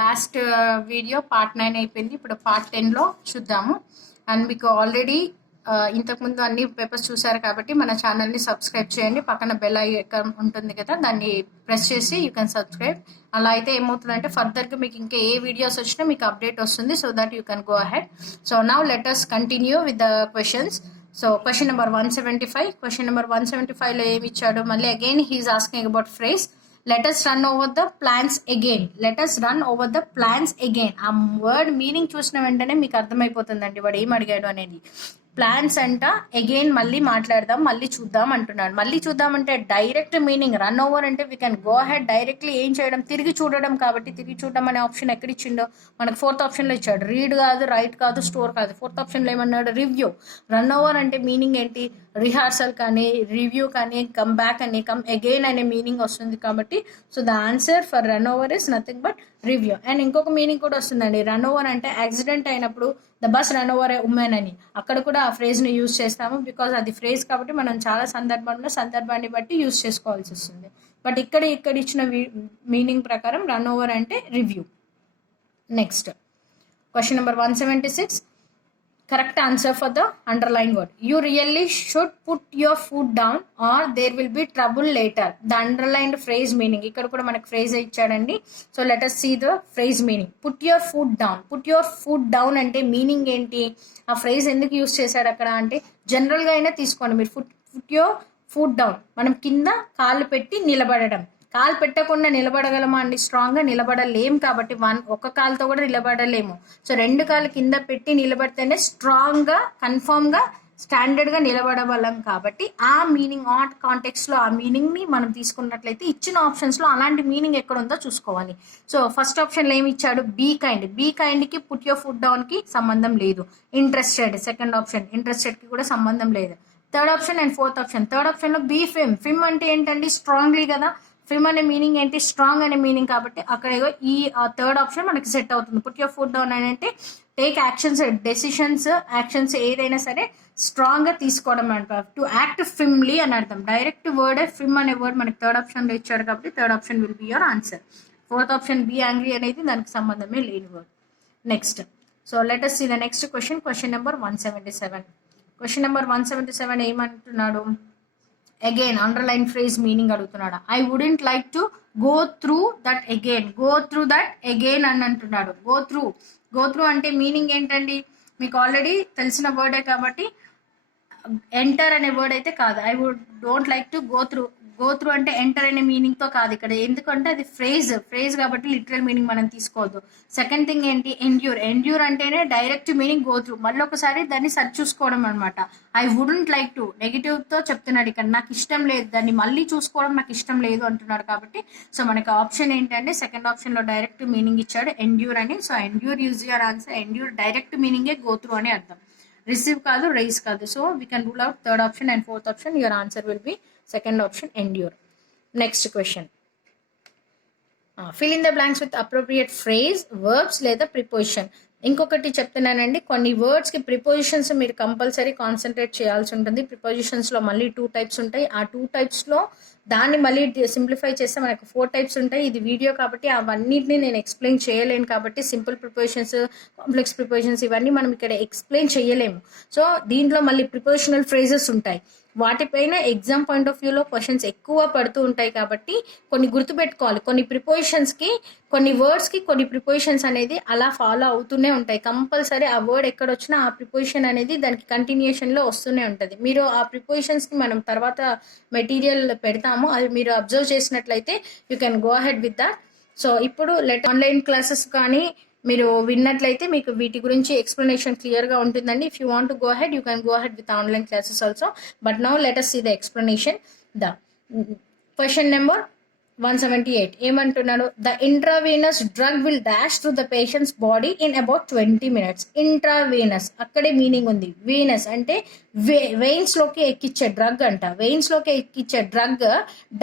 Last video part 9 అయిపోయింది. ఇప్పుడు part 10లో చూద్దాము. అండ్ మీకు ఆల్రెడీ ఇంతకుముందు అన్ని పేపర్స్ చూసారు కాబట్టి మన ఛానల్ని సబ్స్క్రైబ్ చేయండి. పక్కన బెల్ ఐకాన్ ఉంటుంది కదా, దాన్ని ప్రెస్ చేసి యూ కెన్ సబ్స్క్రైబ్. అలా అయితే ఏమవుతుందంటే ఫర్దర్గా మీకు ఇంకా ఏ వీడియోస్ వచ్చినా మీకు అప్డేట్ వస్తుంది. So that you can go ahead. So now let us continue with the questions. So question number 175. Question number 175లో ఏమి ఇచ్చాడు? మళ్ళీ again he's asking about phrase. Let us run over the plans again. Let us run over the plans again. ఆ word meaning చూసిన వెంటనే మీకు అర్థమైపోతుందండి వాడు ఏం అడిగాడు అనేది. ప్లాన్స్ అంట అగైన్ మళ్ళీ మాట్లాడదాం, మళ్ళీ చూద్దాం అంటున్నాడు. మళ్ళీ చూద్దాం అంటే డైరెక్ట్ మీనింగ్. రన్ ఓవర్ అంటే we can go head directly ఏం చేయడం, తిరిగి చూడడం. కాబట్టి తిరిగి చూడడం అనే ఆప్షన్ ఎక్కడ ఇచ్చిండో మనకు 4th ఆప్షన్లో ఇచ్చాడు. రీడ్ కాదు, రైట్ కాదు, స్టోర్ కాదు. 4th ఆప్షన్లో ఏమన్నాడు? రివ్యూ. రన్ ఓవర్ అంటే మీనింగ్ ఏంటి? రిహార్సల్ కానీ, రివ్యూ కానీ, కమ్ బ్యాక్ అని, కమ్ అగైన్ అనే మీనింగ్ వస్తుంది. కాబట్టి so the answer for run over is nothing but review. And ఇంకొక మీనింగ్ కూడా వస్తుందండి. రన్ ఓవర్ అంటే యాక్సిడెంట్ అయినప్పుడు the bus run over a women అని, అక్కడ కూడా ఆ ఫ్రేజ్ని యూజ్ చేస్తాము. బికాజ్ అది ఫ్రేజ్ కాబట్టి మనం చాలా సందర్భాన్ని బట్టి యూజ్ చేసుకోవాల్సి వస్తుంది. బట్ ఇక్కడ ఇచ్చిన మీనింగ్ ప్రకారం రన్ ఓవర్ అంటే review. Next question number 176. Correct answer for the underlined word. You really should put your foot down or there will be trouble later. The underlined phrase meaning. ఇక్కడ కూడా మనకు phrase ఇచ్చాడండి. So let us see the phrase meaning. Put your foot down. Put your foot down అంటే meaning ఏంటి? ఆ phrase ఎందుకు use చేశాడు అక్కడ అంటే జనరల్గా అయినా తీసుకోండి మీరు. put your foot down మనం కింద కాళ్ళు పెట్టి నిలబడడం. కాలు పెట్టకుండా నిలబడగలమా అండి? స్ట్రాంగ్గా నిలబడలేము. కాబట్టి ఒక కాలుతో కూడా నిలబడలేము. సో 2 కాళ్ళు కింద పెట్టి నిలబడితేనే స్ట్రాంగ్గా, కన్ఫర్మ్గా, స్టాండర్డ్గా నిలబడగలం. కాబట్టి ఆ మీనింగ్ ఆట్ కాంటెక్స్లో ఆ మీనింగ్ని మనం తీసుకున్నట్లయితే ఇచ్చిన ఆప్షన్స్లో అలాంటి మీనింగ్ ఎక్కడ ఉందో చూసుకోవాలి. సో ఫస్ట్ ఆప్షన్లో ఏమి ఇచ్చాడు? Be kind. బీ కైండ్కి పుట్ యువర్ ఫుట్ డౌన్కి సంబంధం లేదు. ఇంట్రెస్టెడ్ సెకండ్ ఆప్షన్, ఇంట్రెస్టెడ్కి కూడా సంబంధం లేదు. Third option and fourth option. Third ఆప్షన్లో బీ ఫిమ్. ఫిమ్ అంటే ఏంటండి? స్ట్రాంగ్లీ కదా. ఫిమ్ అనే మీనింగ్ ఏంటి? స్ట్రాంగ్ అనే మీనింగ్. కాబట్టి అక్కడ ఈ థర్డ్ ఆప్షన్ మనకి సెట్ అవుతుంది. పుట్ యువర్ ఫుట్ డౌన్ అని అంటే టేక్ యాక్షన్స్, డెసిషన్స్, యాక్షన్స్ ఏదైనా సరే స్ట్రాంగ్గా తీసుకోవడం అంట. టు యాక్ట్ ఫిమ్లీ అని అర్థం. డైరెక్ట్ వర్డ్ ఫిమ్ అనే వర్డ్ మనకి థర్డ్ ఆప్షన్లో ఇచ్చాడు. కాబట్టి third option will be your answer. Fourth option be angry అనేది దానికి సంబంధమే లేని word. Next so let us see the next question. Question number 177. Question number 177 ఏమంటున్నాడు? అగైన్ అండర్లైన్ ఫ్రేజ్ మీనింగ్ అడుగుతున్నాడు. I wouldn't like to go through that again. Go through that again అని అంటున్నాడు. Go through అంటే meaning ఏంటండి? మీకు already తెలిసిన వర్డే కాబట్టి enter అనే వర్డ్ అయితే కాదు. I don't like to go through అంటే ఎంటర్ అనే మీనింగ్తో కాదు ఇక్కడ. ఎందుకంటే అది ఫ్రేజ్ కాబట్టి లిటరల్ మీనింగ్ మనం తీసుకోవద్దు. సెకండ్ థింగ్ ఏంటి? ఎండ్యూర్ అంటేనే డైరెక్ట్ మీనింగ్ గో త్రూ. మళ్ళీ ఒకసారి దాన్ని సర్చ్ చూసుకోవడం అనమాట. ఐ వుడెంట్ లైక్ టు నెగిటివ్తో చెప్తున్నాడు ఇక్కడ. నాకు ఇష్టం లేదు, దాన్ని మళ్ళీ చూసుకోవడం నాకు ఇష్టం లేదు అంటున్నాడు. కాబట్టి సో మనకి ఆప్షన్ ఏంటంటే సెకండ్ ఆప్షన్లో డైరెక్ట్ మీనింగ్ ఇచ్చాడు, ఎండ్యూర్ అని. So endure use your answer. Endure direct మీనింగే గో త్రూ అని అర్థం. రిసీవ్ కాదు, రైజ్ కాదు. So we can rule out third option and fourth option. Your answer will be second option, endure. Next question. Fill in the blanks with appropriate phrase, verbs లేదా preposition. ఇంకొకటి చెప్తున్నానండి, కొన్ని వర్డ్స్కి prepositions మీరు compulsory concentrate చేయాల్సి ఉంటుంది. ప్రిపోజిషన్స్లో మళ్ళీ 2 types ఉంటాయి. ఆ 2 టైప్స్లో దాన్ని మళ్ళీ సింప్లిఫై చేస్తే మనకు 4 టైప్స్ ఉంటాయి. ఇది వీడియో కాబట్టి అవన్నిటిని నేను ఎక్స్ప్లెయిన్ చేయలేను. కాబట్టి సింపుల్ ప్రిపోజిషన్స్, కాంప్లెక్స్ ప్రిపోజిషన్స్ ఇవన్నీ మనం ఇక్కడ ఎక్స్ప్లెయిన్ చేయలేము. సో దీంట్లో మళ్ళీ ప్రిపోజిషనల్ ఫ్రేజెస్ ఉంటాయి. వాటిపైన ఎగ్జామ్ పాయింట్ ఆఫ్ వ్యూలో క్వశ్చన్స్ ఎక్కువ పడుతూ ఉంటాయి. కాబట్టి కొన్ని గుర్తుపెట్టుకోవాలి. కొన్ని ప్రిపోజిషన్స్కి, కొన్ని వర్డ్స్కి కొన్ని ప్రిపోజిషన్స్ అనేది అలా ఫాలో అవుతూనే ఉంటాయి. కంపల్సరీ ఆ వర్డ్ ఎక్కడ వచ్చినా ఆ ప్రిపోజిషన్ అనేది దానికి కంటిన్యూషన్లో వస్తూనే ఉంటుంది. మీరు ఆ ప్రిపోజిషన్స్కి మనం తర్వాత మెటీరియల్ పెడతాము, అది మీరు అబ్జర్వ్ చేసినట్లయితే you can go ahead with that. So ఇప్పుడు ఆన్లైన్ క్లాసెస్ కానీ మీరు విన్నట్లయితే మీకు వీటి గురించి ఎక్స్ప్లెనేషన్ క్లియర్గా ఉంటుందండి. If you want to go ahead you can go ahead with online classes also. But now let us see the explanation. The question number 178 ఏమంటున్నాడు? The intravenous drug will dash through the patient's body in about 20 minutes. Intravenous అక్కడే meaning ఉంది. Venus అంటే వెయిన్స్లోకి ఎక్కిచ్చే drug అంట. వెయిన్స్లోకి ఎక్కిచ్చే drug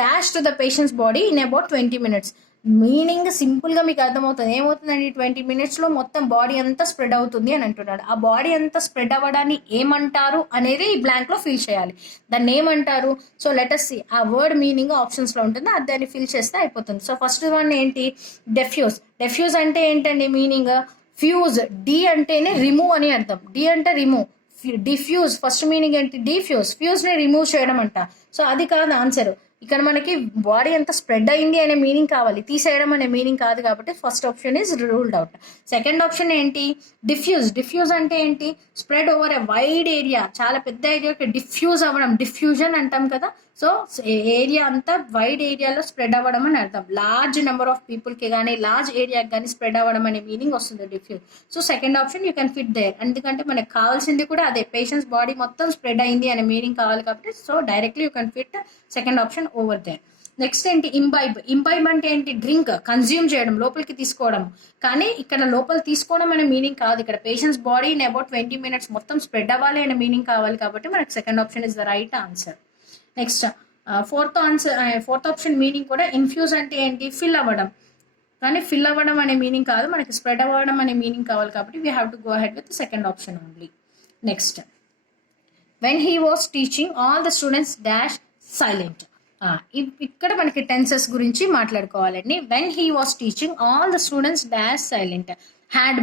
dash to the patient's body in about 20 minutes. Meaning సింపుల్గా మీకు అర్థమవుతుంది. ఏమవుతుందండి, 20 మినిట్స్లో మొత్తం బాడీ అంతా స్ప్రెడ్ అవుతుంది అని అంటున్నాడు. ఆ బాడీ అంతా స్ప్రెడ్ అవ్వడాన్ని ఏమంటారు అనేది ఈ బ్లాంక్లో ఫిల్ చేయాలి. దాన్ని ఏమంటారు? సో లెటస్ సి, ఆ వర్డ్ మీనింగ్ ఆప్షన్స్లో ఉంటుంది, అది దాన్ని ఫిల్ చేస్తే అయిపోతుంది. సో ఫస్ట్ వన్ ఏంటి, డెఫ్యూజ్. డెఫ్యూజ్ అంటే ఏంటండి మీనింగ్? ఫ్యూజ్, డి అంటేనే రిమూవ్ అని అర్థం. డి అంటే రిమూవ్. డిఫ్యూజ్ ఫస్ట్ మీనింగ్ ఏంటి? డిఫ్యూజ్, ఫ్యూజ్ని రిమూవ్ చేయడం అంట. సో అది కాదు ఆన్సర్. ఇక్కడ మనకి బాడీ అంతా స్ప్రెడ్ అయింది అనే మీనింగ్ కావాలి, తీసేయడం అనే మీనింగ్ కాదు, కాబట్టి first option is ruled out. Second option ఏంటి? డిఫ్యూజ్. డిఫ్యూజ్ అంటే ఏంటి? Spread over a wide area, చాలా పెద్ద ఏరియాకి డిఫ్యూజ్ అవ్వడం, డిఫ్యూజన్ అంటాం కదా. సో ఏరియా అంతా వైడ్ ఏరియాలో స్ప్రెడ్ అవ్వడం అని అర్థం. లార్జ్ నెంబర్ ఆఫ్ పీపుల్కి కానీ లార్జ్ ఏరియాకి కానీ స్ప్రెడ్ అవ్వడం అనే మీనింగ్ వస్తుంది diffuse. So second option you can fit there, ఎందుకంటే మనకు కావాల్సింది కూడా అదే, పేషెంట్స్ బాడీ మొత్తం స్ప్రెడ్ అయింది అనే మీనింగ్ కావాలి కాబట్టి so directly you can fit second option over there. Next ఏంటి? ఇంబైబ్. ఇంబైబ్ అంటే ఏంటి? డ్రింక్, కన్జ్యూమ్ చేయడం, లోపలికి తీసుకోవడం. కానీ ఇక్కడ లోపల తీసుకోవడం అనే మీనింగ్ కాదు, ఇక్కడ patients body in about 20 minutes మొత్తం స్ప్రెడ్ అవ్వాలి అనే మీనింగ్ కావాలి కాబట్టి మనకి second option is the right answer. Next fourth option meaning కూడా ఇన్ఫ్యూజ్ అంటే ఏంటి? ఫిల్ అవ్వడం. కానీ ఫిల్ అవ్వడం అనే మీనింగ్ కాదు, మనకి స్ప్రెడ్ అవ్వడం అనే మీనింగ్ కావాలి కాబట్టి we have to go ahead with second option only. Next, when he was teaching all the students dash silent. ఇక్కడ మనకి టెన్సెస్ గురించి మాట్లాడుకోవాలండి. When he was teaching all the students dash silent. Had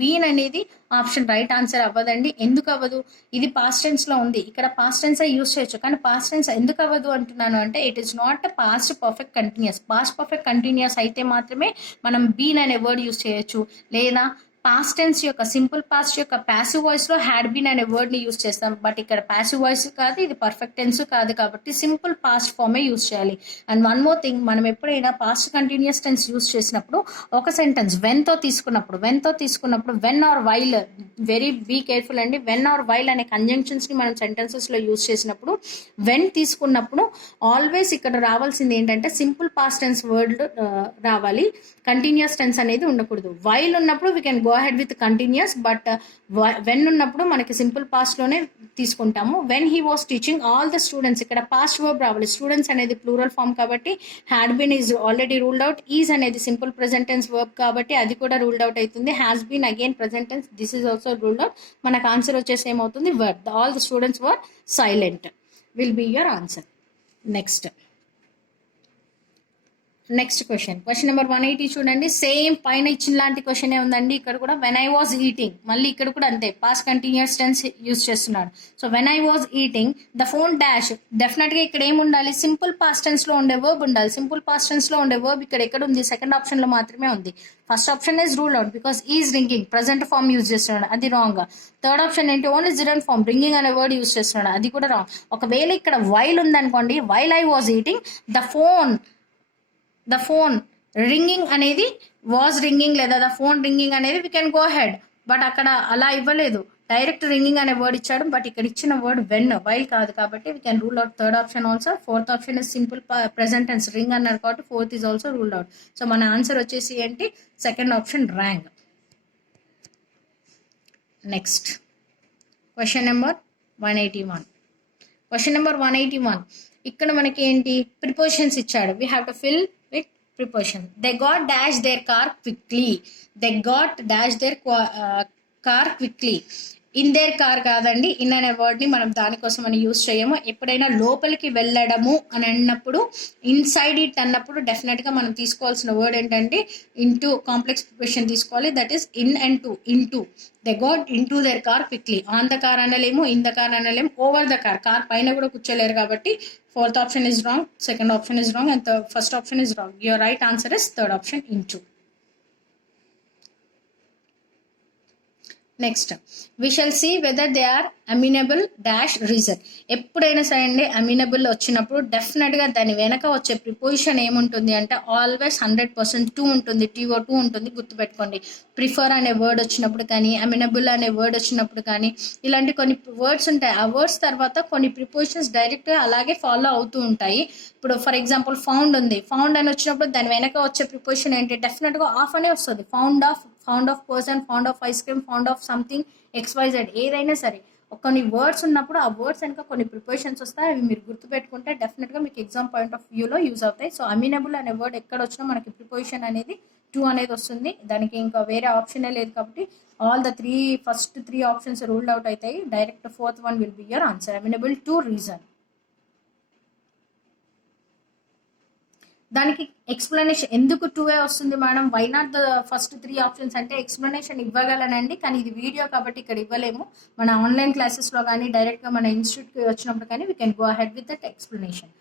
been అనేది option right answer అవ్వదండి. ఎందుకు అవ్వదు? ఇది past tense లో ఉంది, ఇక్కడ పాస్ట్ టెన్స్ యూస్ చేయొచ్చు, కానీ పాస్ట్ టెన్స్ ఎందుకు అవ్వదు అంటున్నాను అంటే it is not past perfect continuous. Past perfect continuous అయితే మాత్రమే మనం బీన్ అనే వర్డ్ యూస్ చేయొచ్చు, లేదా పాస్ట్ టెన్స్ యొక్క సింపుల్ పాస్ట్ యొక్క ప్యాసివ్ వాయిస్ లో హ్యాడ్ బీన్ అనే వర్డ్ ని యూస్ చేస్తాం. బట్ ఇక్కడ ప్యాసివ్ వాయిస్ కాదు, ఇది పర్ఫెక్ట్ టెన్స్ కాదు, కాబట్టి సింపుల్ పాస్ట్ ఫామే యూస్ చేయాలి. అండ్ వన్ మోర్ థింగ్, మనం ఎప్పుడైనా పాస్ట్ కంటిన్యూస్ టెన్స్ యూస్ చేసినప్పుడు ఒక సెంటెన్స్ వెన్ తో తీసుకున్నప్పుడు when or while, very be careful అండి, వెన్ ఆర్ వైల్ అనే కంజంక్షన్స్ ని మనం సెంటెన్సెస్ లో యూస్ చేసినప్పుడు వెన్ తీసుకున్నప్పుడు ఆల్వేస్ ఇక్కడ రావాల్సింది ఏంటంటే సింపుల్ పాస్ట్ టెన్స్ వర్డ్ రావాలి, కంటిన్యూస్ టెన్స్ అనేది ఉండకూడదు. వైల్ ఉన్నప్పుడు we can go ahead with continuous, but when ఉన్నప్పుడు మనకి సింపుల్ పాస్ట్ లోనే తీసుకుంటాము. When he was teaching all the students, ఇక్కడ పాస్ట్ వర్బ్ రావాలి. స్టూడెంట్స్ అనేది ప్లూరల్ ఫామ్ కాబట్టి had been is already ruled out. Is అనేది సింపుల్ ప్రెజెంట్ టెన్స్ వర్బ్ కాబట్టి అది కూడా రూల్డ్ అవుట్ అవుతుంది. Has been again present tense, this is also ruled out. మనకు ఆన్సర్ వచ్చేసి ఏమవుతుంది? Word. All the students were silent will be your answer. Next question number 180 చూడండి. Same పైన ఇచ్చిన లాంటి క్వశ్చన్ ఉందండి. ఇక్కడ కూడా వెన్ ఐ వాజ్ ఈటింగ్, మళ్ళీ ఇక్కడ కూడా అంతే, పాస్ట్ కంటిన్యూస్ టెన్స్ యూజ్ చేస్తున్నాడు. So when I was eating the phone dash, definite గా ఇక్కడ ఏమి ఉండాలి? సింపుల్ పాస్ట్ టెన్స్ లో ఉండే వర్బ్ ఉండాలి. సింపుల్ పాస్ట్ టెన్స్ లో ఉండే వర్బ్ ఇక్కడ ఎక్కడ ఉంది? సెకండ్ ఆప్షన్ లో మాత్రమే ఉంది. First option is rule out because is ringing, present form use చేస్తున్నాడు, అది రాంగ్. థర్డ్ ఆప్షన్ ఏంటి? ఓన్లీ జిరెంట్ ఫామ్, రింగింగ్ అనే వర్డ్ యూజ్ చేస్తున్నాడు, అది కూడా రాంగ్. ఒకవేళ ఇక్కడ వైల్ ఉందనుకోండి, while I was eating the phone ringing అనేది వాజ్ రింగింగ్ లేదా ద ఫోన్ రింగింగ్ అనేది we can go ahead, but అక్కడ అలా ఇవ్వలేదు, డైరెక్ట్ రింగింగ్ అనే వర్డ్ ఇచ్చాడు. బట్ ఇక్కడ ఇచ్చిన వర్డ్ వెన్, వైల్ కాదు, కాబట్టి we can rule out third option also. Fourth option is simple present tense, ring అన్నారు కాబట్టి fourth is also ruled out. So మన ఆన్సర్ వచ్చేసి ఏంటి? Second option wrong. Next question number 181. ఇక్కడ మనకి ఏంటి? ప్రిపోజిషన్స్ ఇచ్చాడు. We have to fill with preposition. They got dash their car quickly. In their car కాదండి, ఇన్ అనే వర్డ్ని మనం దానికోసం అని యూజ్ చేయము. ఎప్పుడైనా లోపలికి వెళ్ళడము అని అన్నప్పుడు, ఇన్సైడ్ ఇట్ అన్నప్పుడు డెఫినెట్గా మనం తీసుకోవాల్సిన వర్డ్ ఏంటంటే ఇంటూ, కాంప్లెక్స్ ప్రిపోజిషన్ తీసుకోవాలి. That is in and to. Into, they got into their car quickly. On the car అనలేము, ఇన్ ద కార్ అనలేము, ఓవర్ ద కార్, కార్ పైన కూడా కూర్చోలేరు కాబట్టి fourth option is wrong, second option is wrong, and first option is wrong. Your right answer is third option, into. Next, we shall see whether they are amenable dash reason. ఎప్పుడైనా సరే అండి అమినబుల్ వచ్చినప్పుడు డెఫినెట్గా దాని వెనక వచ్చే ప్రిపోజిషన్ ఏముంటుంది అంటే ఆల్వేస్ 100% టూ ఉంటుంది, TO2 ఉంటుంది, గుర్తుపెట్టుకోండి. ప్రిఫర్ అనే వర్డ్ వచ్చినప్పుడు కానీ, అమినబుల్ అనే వర్డ్ వచ్చినప్పుడు కానీ, ఇలాంటి కొన్ని వర్డ్స్ ఉంటాయి. ఆ వర్డ్స్ తర్వాత కొన్ని ప్రిపోజిషన్స్ డైరెక్ట్గా అలాగే ఫాలో అవుతూ ఉంటాయి. ఇప్పుడు ఫర్ ఎగ్జాంపుల్ ఫౌండ్ ఉంది, ఫౌండ్ అని వచ్చినప్పుడు దాని వెనక వచ్చే ప్రిపోజిషన్ ఏంటి? డెఫినెట్గా ఆఫ్ అనే వస్తుంది. Fond of person, fond of ice cream, fond of something, XYZ ఏదైనా సరే కొన్ని వర్డ్స్ ఉన్నప్పుడు ఆ వర్డ్స్ వెనక కొన్ని ప్రిపోజిషన్స్ వస్తాయి, అవి మీరు గుర్తుపెట్టుకుంటే డెఫినెట్గా మీకు ఎగ్జామ్ పాయింట్ ఆఫ్ వ్యూలో యూజ్ అవుతాయి. సో అమినబుల్ అనే వర్డ్ ఎక్కడ వచ్చినా మనకి ప్రిపోజిషన్ అనేది టు అనేది వస్తుంది, దానికి ఇంకా వేరే ఆప్షనే లేదు. కాబట్టి all the first three options ruled out అవుతాయి. Direct fourth one will be your answer, amenable to reason. దానికి ఎక్స్ప్లెనేషన్ ఎందుకు 2A వస్తుంది madam, why not the first 3 options అంటే ఎక్స్ప్లెనేషన్ ఇవ్వగలనండి, కానీ ఇది వీడియో కాబట్టి ఇక్కడ ఇవ్వలేము. మన ఆన్లైన్ క్లాసెస్లో కానీ డైరెక్ట్గా మన ఇన్స్టిట్యూట్కి వచ్చినప్పుడు కానీ we can go ahead with that explanation.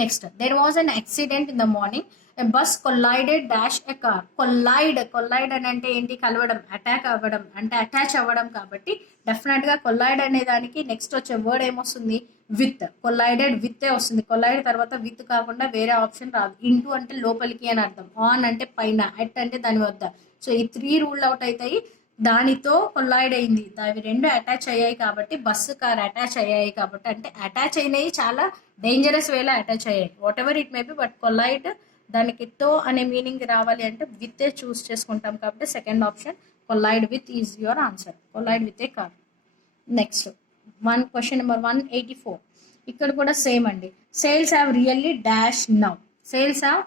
Next, there was an accident in the morning, a bus collided dash a car. Collide అని అంటే ఏంటి, కలవడం, అటాక్ అవ్వడం అంటే అటాచ్ అవ్వడం. కాబట్టి డెఫినెట్గా కొల్లైడ్ అనే దానికి నెక్స్ట్ వచ్చే వర్డ్ ఏమొస్తుంది, విత్. కొల్లైడెడ్ విత్ వస్తుంది. కొల్లైడ్ తర్వాత విత్ కాకుండా వేరే ఆప్షన్ రాదు. ఇంటూ అంటే లోపలికి అని అర్థం, ఆన్ అంటే పైన, ఎట్ అంటే దాని వద్ద. సో ఈ 3 రూల్ అవుట్ అవుతాయి. దానితో కొల్లైడ్ అయింది, అవి రెండు అటాచ్ అయ్యాయి కాబట్టి, బస్సు కార్ అటాచ్ అయ్యాయి కాబట్టి, అంటే అటాచ్ అయినాయి చాలా డేంజరస్ వేలో అటాచ్ అయ్యాయి, what ever it may be. But collide దానికి తో అనే మీనింగ్ రావాలి అంటే విత్ చూస్ చేసుకుంటాం కాబట్టి second option collide with is your answer, collide with a car. Next question number 184. ఇక్కడ కూడా సేమ్ అండి. Sales have really dash now. Sales have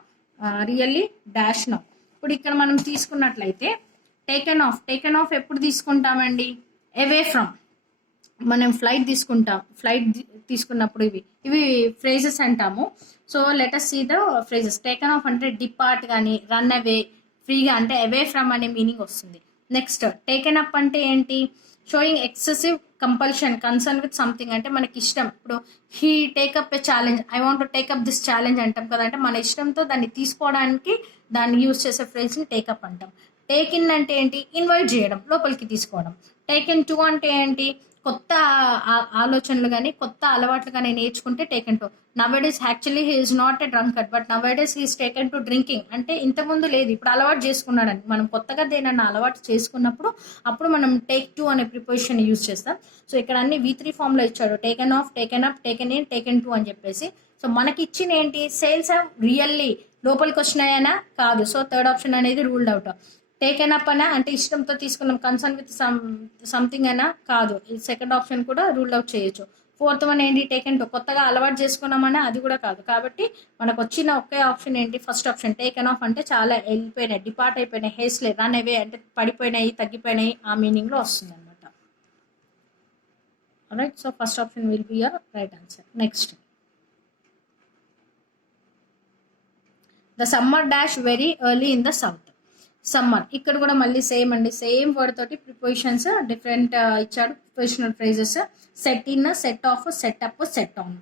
really dash now. ఇప్పుడు ఇక్కడ మనం తీసుకున్నట్లయితే టేకెన్ ఆఫ్ ఎప్పుడు తీసుకుంటామండి, అవే ఫ్రమ్. మనం ఫ్లైట్ తీసుకున్నప్పుడు ఇవి ఫ్రేజెస్ అంటాము. So let us see the phrases. Taken off అంటే డిపార్ట్ కానీ, రన్ అవే, ఫ్రీగా అంటే అవే ఫ్రమ్ అనే మీనింగ్ వస్తుంది. నెక్స్ట్, టేకెన్ అప్ అంటే ఏంటి, showing excessive compulsion, concern with something అంటే మనకి ఇష్టం. ఇప్పుడు he take up a challenge, I want to take up this challenge అంటాం కదా, అంటే మన ఇష్టంతో దాన్ని తీసుకోవడానికి దాన్ని యూజ్ చేసే ఫ్రేజ్ని టేకప్ అంటాం. టేక్ ఇన్ అంటే ఏంటి, ఇన్వైట్ చేయడం, లోపలికి తీసుకోవడం. టేకెన్ టు అంటే ఏంటి, కొత్త ఆలోచనలు కానీ కొత్త అలవాట్లు కానీ నేర్చుకుంటే taken to. Nowadays actually he is not a drunkard but nowadays he is taken to drinking, అంటే ఇంతకుముందు లేదు ఇప్పుడు అలవాటు చేసుకున్నాడని. మనం కొత్తగా దేనన్నా అలవాటు చేసుకున్నప్పుడు అప్పుడు మనం టేక్ టు అనే ప్రిపోజిషన్ యూజ్ చేస్తాం. సో ఇక్కడ అన్ని V3 ఫామ్లో ఇచ్చాడు, taken of, taken up, taken in, taken to అని చెప్పేసి. సో మనకి ఇచ్చిన ఏంటి, సేల్స్ హ్యావ్ రియల్లీ లోపలికి వచ్చినాయనా కాదు. సో థర్డ్ ఆప్షన్ అనేది రూల్డ్ అవుట్. టేకెన్ అప్ అనా అంటే ఇష్టంతో తీసుకున్నాం, కన్సర్న్ విత్ సంథింగ్ అయినా కాదు, సెకండ్ ఆప్షన్ కూడా రూల్ అవుట్ చేయొచ్చు. ఫోర్త్ వన్ ఏంటి, టేకెన్ టు, కొత్తగా అలవాటు చేసుకున్నామన్నా అది కూడా కాదు. కాబట్టి మనకు వచ్చిన ఒకే ఆప్షన్ ఏంటి, ఫస్ట్ ఆప్షన్. టేకెన్ ఆఫ్ అంటే చాలా వెళ్ళిపోయినాయి, డిపార్ట్ అయిపోయినాయి, హేస్లే, రన్ అవే అంటే పడిపోయినాయి, తగ్గిపోయినాయి, ఆ మీనింగ్లో వస్తుంది అనమాట. Right, so first option will be your right answer. Next, the summer dash very early in the south. Summer, ఇక్కడ కూడా మళ్ళీ సేమ్ అండి, సేమ్ వర్డ్ తోటి ప్రిపోజిషన్స్ డిఫరెంట్ ఇచ్చాడు. Prepositional phrases. Set in, set off, set up, set on.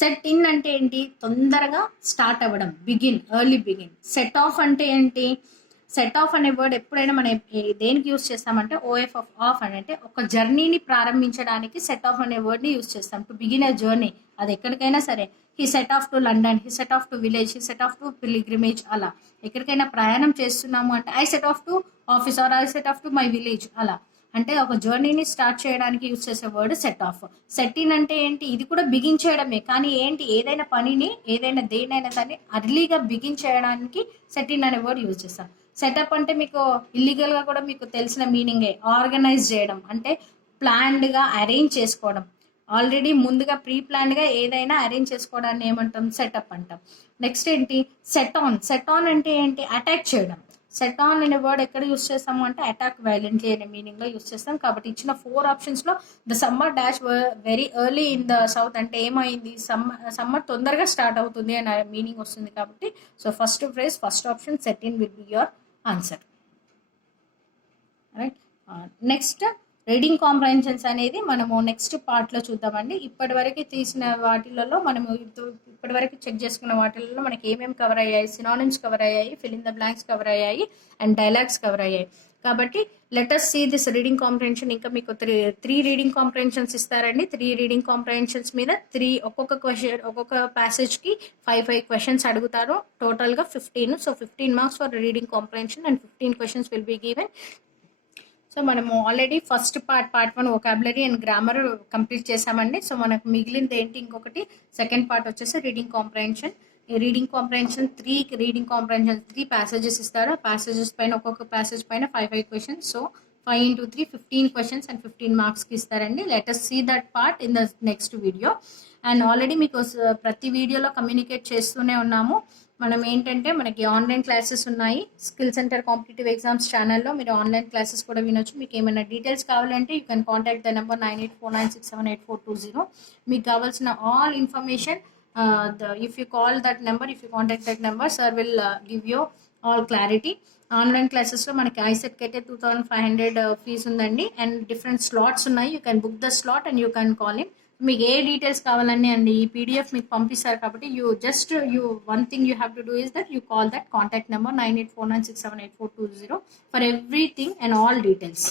Set in అంటే ఏంటి, తొందరగా start అవ్వడం, begin, early begin. Set of అంటే ఏంటి, సెట్ ఆఫ్ అనే వర్డ్ ఎప్పుడైనా మనం దేనికి యూజ్ చేస్తామంటే ఓఎఫ్ ఆఫ్ అని, అంటే ఒక జర్నీని ప్రారంభించడానికి సెట్ ఆఫ్ అనే వర్డ్ని యూజ్ చేస్తాం. టు బిగిన్ అ జర్నీ, అది ఎక్కడికైనా సరే. He set off to London, he set off to village, he set off to pilgrimage. అలా ఎక్కడికైనా ప్రయాణం చేస్తున్నాము అంటే I set off to office or I set off to my village. అలా అంటే ఒక జర్నీని స్టార్ట్ చేయడానికి యూజ్ చేసే word set off. Set in అంటే ఏంటి, ఇది కూడా బిగిన్ చేయడమే, కానీ ఏంటి, ఏదైనా పనిని దేనైనా దాన్ని అర్లీగా బిగిన్ చేయడానికి సెట్ ఇన్ అనే వర్డ్ యూజ్ చేస్తాం. సెటప్ అంటే మీకు ఇల్లీగల్గా కూడా మీకు తెలిసిన మీనింగే, ఆర్గనైజ్ చేయడం అంటే ప్లాన్డ్గా అరేంజ్ చేసుకోవడం. ఆల్రెడీ ముందుగా ప్రీ ప్లాన్డ్గా ఏదైనా అరేంజ్ చేసుకోవడాన్ని ఏమంటాం, సెటప్ అంటాం. నెక్స్ట్ ఏంటి, సెట్ ఆన్. సెట్ ఆన్ అంటే ఏంటి, అటాక్ చేయడం. సెట్ ఆన్ అనే వర్డ్ ఎక్కడ యూస్ చేస్తాము అంటే అటాక్ వైలెంట్లీ అనే మీనింగ్లో యూస్ చేస్తాం. కాబట్టి ఇచ్చిన 4 ఆప్షన్స్లో the summer dash very early in the south అంటే ఏమైంది, సమ్మర్ తొందరగా స్టార్ట్ అవుతుంది అనే మీనింగ్ వస్తుంది. కాబట్టి so first phrase, first option set in will be your answer. Right, next reading comprehensions అనేది మనము నెక్స్ట్ పార్ట్లో చూద్దామండి. ఇప్పటివరకు తీసిన వాటిలలో మనము ఇప్పటివరకు చెక్ చేసుకున్న వాటిలలో మనకి ఏమేమి కవర్ అయ్యాయి, సినానిమ్స్ కవర్ అయ్యాయి, fill in the blanks cover అయ్యాయి, అండ్ డైలాగ్స్ కవర్ అయ్యాయి. కాబట్టి let us see this reading comprehension. ఇంకా మీకు త్రీ రీడింగ్ కాంప్రహెన్షన్స్ ఇస్తారండి. 3 రీడింగ్ కాంప్రహెన్షన్స్ మీద ఒక్కొక్క ప్యాసేజ్కి 5 క్వశ్చన్స్ అడుగుతారు. టోటల్గా 15. So 15 marks for reading comprehension and 15 questions will be given. So మనము already first part 1 vocabulary and grammar complete చేసామండి. సో మనకు మిగిలింది ఏంటి, ఇంకొకటి సెకండ్ పార్ట్ వచ్చేసి రీడింగ్ కాంప్రహెన్షన్. ఈ రీడింగ్ కాంప్రహెన్షన్ 3 ప్యాసేజెస్ ఇస్తారు. ఆ ప్యాసేజెస్ పైన ఒక్కొక్క ప్యాసేజ్ పైన 5 questions. So 5 into 3 15 questions and 15 marks కి ఇస్తారండి. Let us see that part in the next video. And already మీకు ప్రతి వీడియోలో కమ్యూనికేట్ చేస్తూనే ఉన్నాము. మనం ఏంటంటే మనకి ఆన్లైన్ క్లాసెస్ ఉన్నాయి. స్కిల్ సెంటర్ కాంపిటేటివ్ ఎగ్జామ్స్ ఛానల్లో మీరు ఆన్లైన్ క్లాసెస్ కూడా వినొచ్చు. మీకు ఏమైనా డీటెయిల్స్ కావాలంటే you can contact the number 9849678420. మీకు కావాల్సిన all information if you call that number, if you contact that number, sir will give you all clarity. Online క్లాసెస్లో మనకి ఐసెట్కి అయితే 2500 ఫీజు ఉందండి. అండ్ డిఫరెంట్ స్లాట్స్ ఉన్నాయి. You can book the slot and you can call in. మీకు ఏ details కావాలని అండి ఈ పీడిఎఫ్ మీకు పంపిస్తారు కాబట్టి one thing you have to do is that you call that contact number 9849678420 for everything and all details.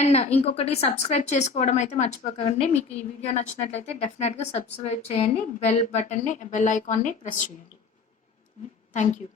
And ఇంకొకటి subscribe చేసుకోవడం అయితే మర్చిపోకండి. మీకు ఈ వీడియో నచ్చినట్లయితే డెఫినెట్గా సబ్స్క్రైబ్ చేయండి. బెల్ ఐకాన్ని ప్రెస్ చేయండి. Thank you.